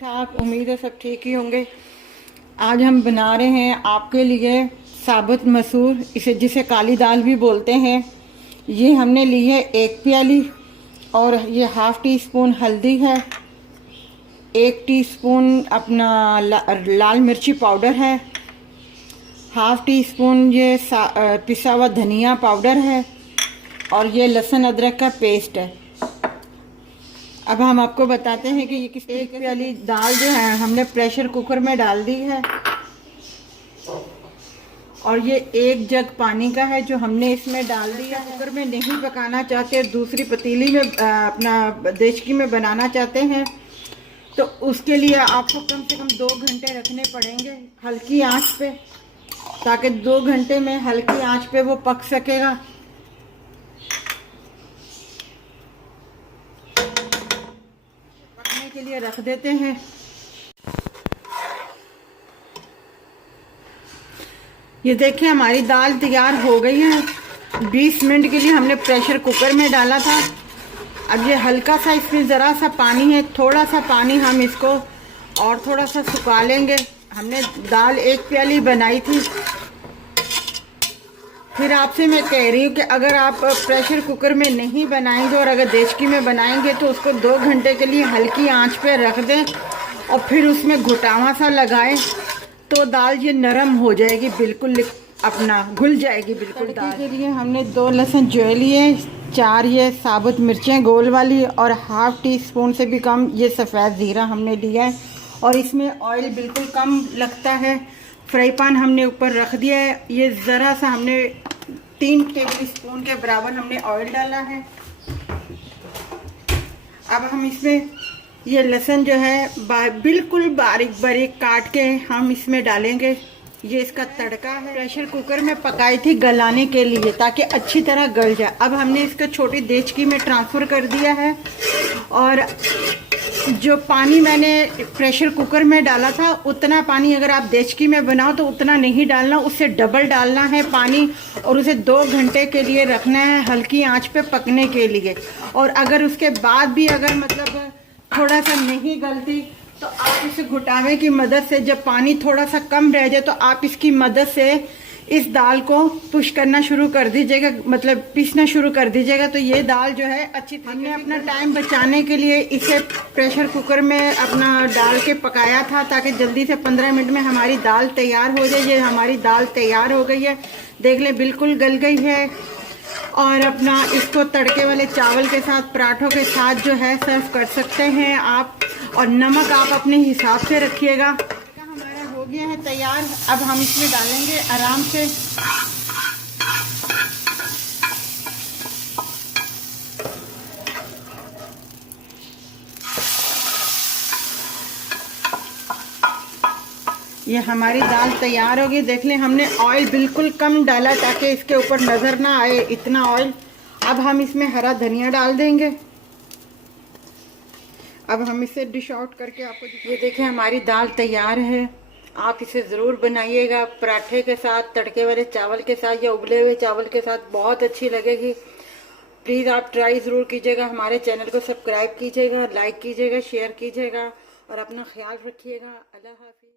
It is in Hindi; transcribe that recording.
ठाक, उम्मीद है सब ठीक ही होंगे। आज हम बना रहे हैं आपके लिए साबुत मसूर, जिसे काली दाल भी बोलते हैं। ये हमने ली है 1 प्याली और ये हाफ़ टी स्पून हल्दी है, 1 टीस्पून अपना लाल मिर्ची पाउडर है, हाफ़ टी स्पून ये पिसा हुआ धनिया पाउडर है और ये लहसुन अदरक का पेस्ट है। अब हम आपको बताते हैं कि ये किस 1 प्याली दाल जो है हमने प्रेशर कुकर में डाल दी है और ये 1 जग पानी का है जो हमने इसमें डाल दिया है। कुकर में नहीं पकाना चाहते, दूसरी पतीली में अपना देचकी में बनाना चाहते हैं तो उसके लिए आपको कम से कम 2 घंटे रखने पड़ेंगे हल्की आंच पे, ताकि 2 घंटे में हल्की आंच पे वो पक सकेगा। के लिए रख देते हैं। ये देखिए हमारी दाल तैयार हो गई है। 20 मिनट के लिए हमने प्रेशर कुकर में डाला था। अब ये हल्का सा इसमें ज़रा सा पानी है, थोड़ा सा पानी हम इसको और थोड़ा सा सुखा लेंगे। हमने दाल 1 प्याली बनाई थी। फिर आपसे मैं कह रही हूँ कि अगर आप प्रेशर कुकर में नहीं बनाएंगे और अगर देचकी में बनाएंगे तो उसको 2 घंटे के लिए हल्की आंच पे रख दें और फिर उसमें घुटावा सा लगाएं तो दाल ये नरम हो जाएगी, बिल्कुल अपना घुल जाएगी बिल्कुल। दाल के लिए हमने 2 लहसुन जो लिए, 4 ये साबुत मिर्चें गोल वाली और हाफ़ टी स्पून से भी कम ये सफ़ेद ज़ीरा हमने लिया है और इसमें ऑयल बिल्कुल कम लगता है। फ्राई पैन हमने ऊपर रख दिया है। ये ज़रा सा हमने 3 टेबल स्पून के बराबर हमने ऑयल डाला है। अब हम इसमें ये लहसुन जो है बिल्कुल बारीक बारीक काट के हम इसमें डालेंगे। ये इसका तड़का है। प्रेशर कुकर में पकाई थी गलाने के लिए ताकि अच्छी तरह गल जाए। अब हमने इसको छोटी देचकी में ट्रांसफ़र कर दिया है और जो पानी मैंने प्रेशर कुकर में डाला था उतना पानी अगर आप देचकी में बनाओ तो उतना नहीं डालना, उससे डबल डालना है पानी और उसे 2 घंटे के लिए रखना है हल्की आंच पे पकने के लिए। और अगर उसके बाद भी अगर मतलब थोड़ा सा नहीं गलती तो आप इसे घुटावे की मदद से, जब पानी थोड़ा सा कम रह जाए तो आप इसकी मदद से इस दाल को पुश करना शुरू कर दीजिएगा, मतलब पीसना शुरू कर दीजिएगा। तो ये दाल जो है अच्छी। हमने अपना टाइम बचाने के लिए इसे प्रेशर कुकर में अपना डाल के पकाया था ताकि जल्दी से 15 मिनट में हमारी दाल तैयार हो जाए। ये हमारी दाल तैयार हो गई है, देख ले बिल्कुल गल गई है। और अपना इसको तड़के वाले चावल के साथ, पराठों के साथ जो है सर्व कर सकते हैं आप। और नमक आप अपने हिसाब से रखिएगा। हमारा हो गया है तैयार। अब हम इसमें डालेंगे आराम से। ये हमारी दाल तैयार होगी। देख लें हमने ऑयल बिल्कुल कम डाला ताकि इसके ऊपर नज़र ना आए इतना ऑयल। अब हम इसमें हरा धनिया डाल देंगे। अब हम इसे डिश आउट करके आपको ये देखें हमारी दाल तैयार है। आप इसे ज़रूर बनाइएगा पराठे के साथ, तड़के वाले चावल के साथ या उबले हुए चावल के साथ, बहुत अच्छी लगेगी। प्लीज़ आप ट्राई ज़रूर कीजिएगा। हमारे चैनल को सब्सक्राइब कीजिएगा, लाइक कीजिएगा, शेयर कीजिएगा और अपना ख्याल रखिएगा। अल्लाह हाफ़िज़।